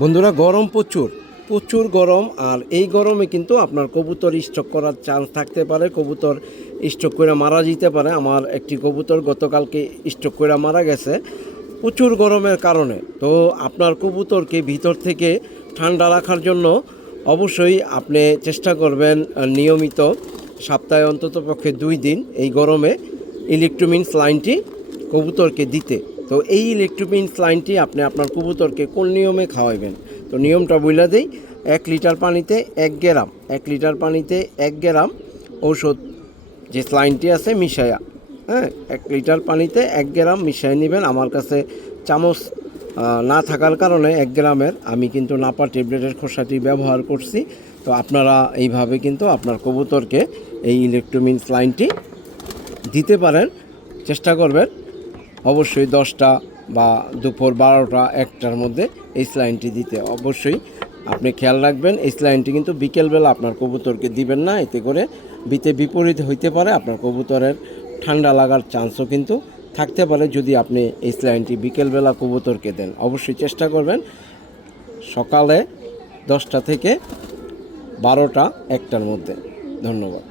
বন্ধুরা, গরম প্রচুর প্রচুর গরম। আর এই গরমে কিন্তু আপনার কবুতর স্টক করার চান্স থাকতে পারে, কবুতর স্টক করে মারা যেতে পারে। আমার একটি কবুতর গতকালকে স্টক করে মারা গেছে প্রচুর গরমের কারণে। তো আপনার কবুতরকে ভিতর থেকে ঠান্ডা রাখার জন্য অবশ্যই আপনি চেষ্টা করবেন নিয়মিত সপ্তাহে অন্ততপক্ষে 2 দিন এই গরমে ইলেকট্রোমিন স্যালাইনটি কবুতরকে দিতে। তো এই ইলেকট্রোমিন স্যালাইনটি আপনি আপনার কবুতরকে কোন নিয়মে খাওয়াবেন, তো নিয়মটা বলে দেই। 1 লিটার পানিতে 1 গ্রাম, 1 লিটার পানিতে 1 গ্রাম ঔষধ যে স্যালাইনটি আছে মিশায়া, হ্যাঁ, 1 লিটার পানিতে 1 গ্রাম মিশিয়ে নেবেন। আমার কাছে চামচ না থাকার কারণে 1 গ্রামের আমি কিন্তু নাপা ট্যাবলেটের খোসাটি ব্যবহার করছি। তো আপনারা এইভাবে কিন্তু আপনার কবুতরকে এই ইলেকট্রোমিন স্যালাইনটি দিতে পারেন। চেষ্টা করবেন অবশ্যই 10টা বা দুপুর 12টা 1টার মধ্যে এই স্যালাইনটি দিতে। অবশ্যই আপনি খেয়াল রাখবেন এই স্যালাইনটি কিন্তু বিকেলবেলা আপনার কবুতরকে দিবেন না, এতে করে বিপরীত হইতে পারে। আপনার কবুতরের ঠান্ডা লাগার চান্সও কিন্তু থাকতে পারে যদি আপনি এই স্যালাইনটি বিকেলবেলা কবুতরকে দেন। অবশ্যই চেষ্টা করবেন সকালে 10টা থেকে 12টা 1টার মধ্যে। ধন্যবাদ।